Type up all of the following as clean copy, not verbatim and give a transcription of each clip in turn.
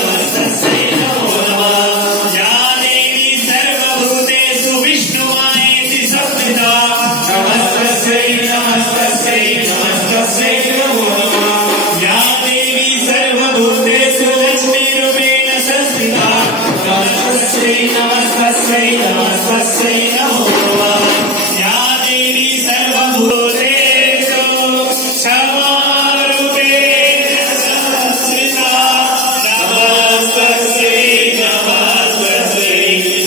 नमस्तस्यै नमो नमः या देवी सर्वभूतेषु विष्णुमायेति संस्थिता नमस्तस्यै नमस्तस्यै नमस्तस्यै नमो नमः या देवी सर्वभूतेषु लक्ष्मीरूपेण संस्थिता नमस्तस्यै नमस्तस्यै नमस्तस्यै नमो नमः या देवी सर्वभूतेषु क्षमारूपेण संस्थिता नमस्तस्यै नमस्तस्यै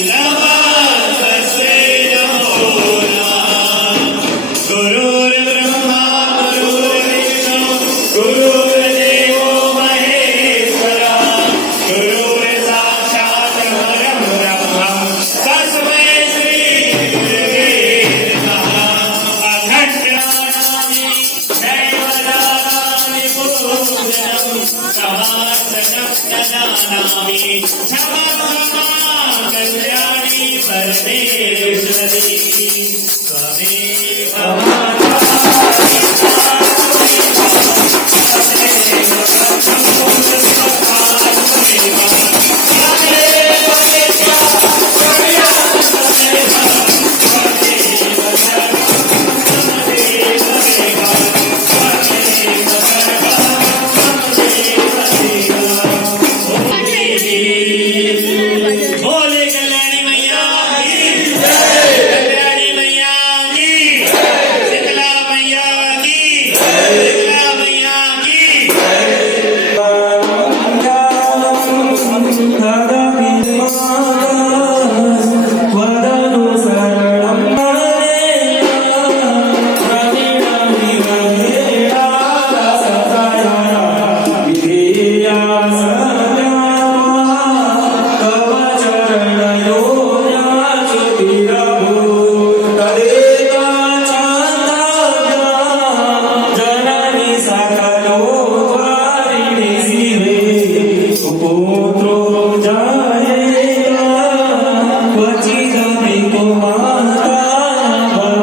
नमस्तस्यै नमो नमः गुरुर्ब्रह्मा गुरुर्विष्णु गुरुर्देवो महेश्वरः गुरुर्साक्षात् परं ब्रह्म तस्मै श्री गुरवे नमः अखण्डानि दैवदानानि पूजनं समार्चनं ददामि क्षमा कल्याणी परमेश्वरी त्वमेव